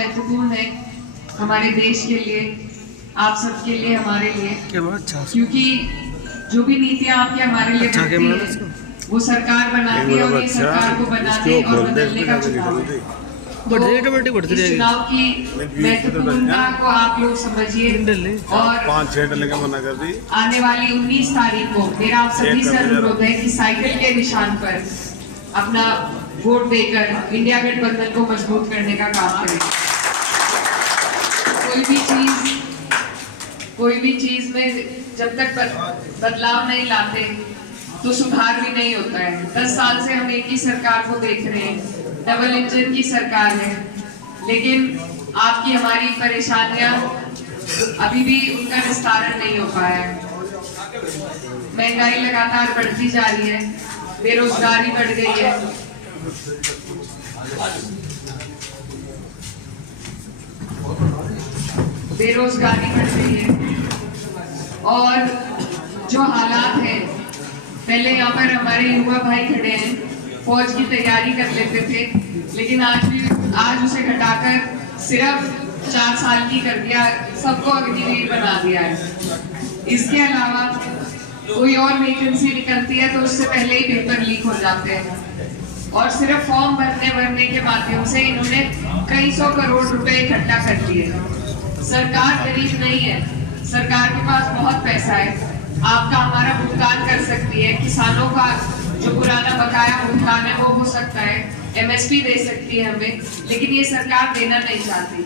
महत्वपूर्ण है हमारे देश के लिए, आप सबके लिए, हमारे लिए, क्योंकि जो भी नीतियां आपके हमारे लिए बनती हैं वो सरकार बनाती है और ये सरकार को बनाने और बदलने का चुनाव है। तो इस चुनाव की महत्वपूर्णता को आप लोग समझिए और आने वाली 19 तारीख को मेरा आप सभी से अनुरोध है कि साइकिल के निशान पर अपना वोट देकर इंडिया गठबंधन को मजबूत करने का काम करें। कोई भी चीज में जब तक बदलाव नहीं लाते तो सुधार भी नहीं होता है। 10 साल से हम एक ही सरकार को देख रहे हैं, डबल इंजन की सरकार है, लेकिन आपकी हमारी परेशानियां अभी भी उनका निस्तारण नहीं हो पाया है। महंगाई लगातार बढ़ती जा रही है, बेरोजगारी बढ़ गई है, और जो हालात है, पहले यहाँ पर हमारे युवा भाई खड़े हैं, फौज की तैयारी कर लेते थे, लेकिन आज उसे घटाकर सिर्फ 4 साल की कर दिया, सबको अग्निवीर बना दिया है। इसके अलावा कोई और वैकेंसी निकलती है तो उससे पहले ही पेपर लीक हो जाते हैं और सिर्फ फॉर्म भरने के माध्यम से इन्होंने कई 100 करोड़ रुपए इकट्ठा कर लिए। सरकार गरीब नहीं है, सरकार के पास बहुत पैसा है, आपका हमारा भुगतान कर सकती है, किसानों का जो पुराना बकाया भुगतान है वो हो सकता है, एमएसपी दे सकती है हमें, लेकिन ये सरकार देना नहीं चाहती।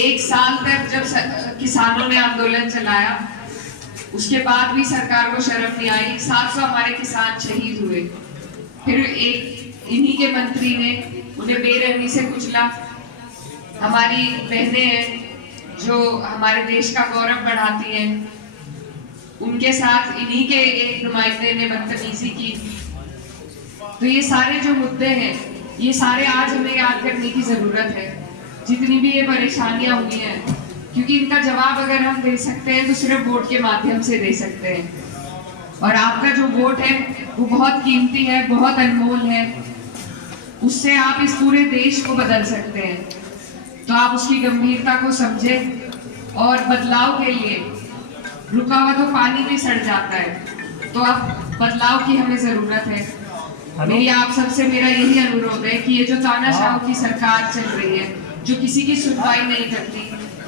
1 साल तक जब किसानों ने आंदोलन चलाया उसके बाद भी सरकार को शर्म नहीं आई, 700 हमारे किसान शहीद हुए, फिर इन्हीं के मंत्री ने उन्हें बेरहमी से कुचला। हमारी बहनें हैं जो हमारे देश का गौरव बढ़ाती हैं, उनके साथ इन्हीं के एक नुमाइंदे ने बदतमीजी की। तो ये सारे जो मुद्दे हैं, ये सारे आज हमें याद करने की जरूरत है, जितनी भी ये परेशानियां हुई हैं, क्योंकि इनका जवाब अगर हम दे सकते हैं तो सिर्फ वोट के माध्यम से दे सकते हैं। और आपका जो वोट है वो बहुत कीमती है, बहुत अनमोल है, उससे आप इस पूरे देश को बदल सकते हैं। तो आप उसकी गंभीरता को समझें और बदलाव के लिए, रुका हुआ तो पानी भी सड़ जाता है, तो अब बदलाव की हमें जरूरत है। मेरी आप सबसे मेरा यही अनुरोध है कि ये जो तानाशाह की सरकार चल रही है, जो किसी की सुनवाई नहीं करती,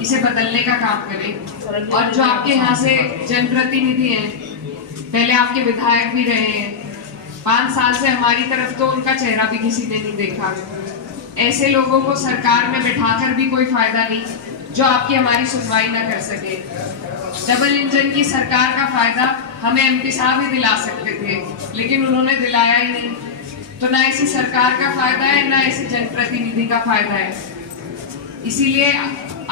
इसे बदलने का काम करें। और जो आपके यहाँ से जनप्रतिनिधि हैं, पहले आपके विधायक भी रहे हैं, 5 साल से हमारी तरफ तो उनका चेहरा भी किसी ने नहीं देखा। ऐसे लोगों को सरकार में बिठाकर भी कोई फायदा नहीं जो आपकी हमारी सुनवाई ना कर सके। डबल इंजन की सरकार का फायदा हमें एमपी साहब ही दिला सकते थे, लेकिन उन्होंने दिलाया ही नहीं। तो ना ऐसी सरकार का फायदा है, ना ऐसे जनप्रतिनिधि का फायदा है। इसीलिए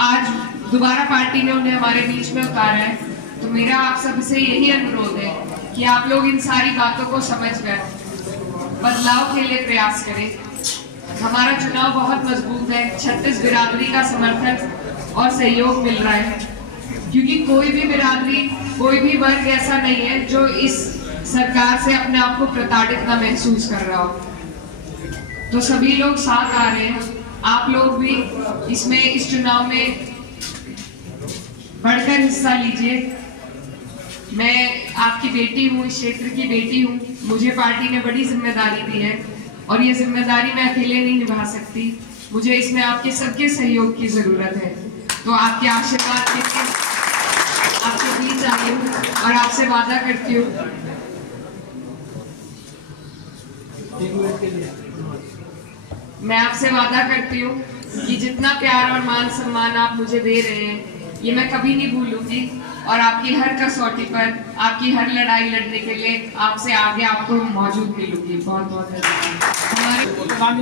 आज दोबारा पार्टी ने उन्हें हमारे बीच में उतारा है। तो मेरा आप सबसे यही अनुरोध है कि आप लोग इन सारी बातों को समझकर बदलाव के लिए प्रयास करें। हमारा चुनाव बहुत मजबूत है, 36 बिरादरी का समर्थन और सहयोग मिल रहा है, क्योंकि कोई भी बिरादरी, कोई भी वर्ग ऐसा नहीं है जो इस सरकार से अपने आप को प्रताड़ित ना महसूस कर रहा हो। तो सभी लोग साथ आ रहे हैं, आप लोग भी इस चुनाव में बढ़कर हिस्सा लीजिए। मैं आपकी बेटी हूँ, इस क्षेत्र की बेटी हूँ, मुझे पार्टी ने बड़ी जिम्मेदारी दी है और ये जिम्मेदारी मैं अकेले नहीं निभा सकती, मुझे इसमें आपके सबके सहयोग की जरूरत है। तो आपके आशीर्वाद के लिए आपके बीच आई हूँ और आपसे वादा करती हूँ मैं आपसे वादा करती हूँ कि जितना प्यार और मान सम्मान आप मुझे दे रहे हैं, ये मैं कभी नहीं भूलूंगी और आपकी हर कसौटी पर, आपकी हर लड़ाई लड़ने के लिए आपसे आगे आपको मौजूद मिलूंगी। बहुत बहुत धन्यवाद।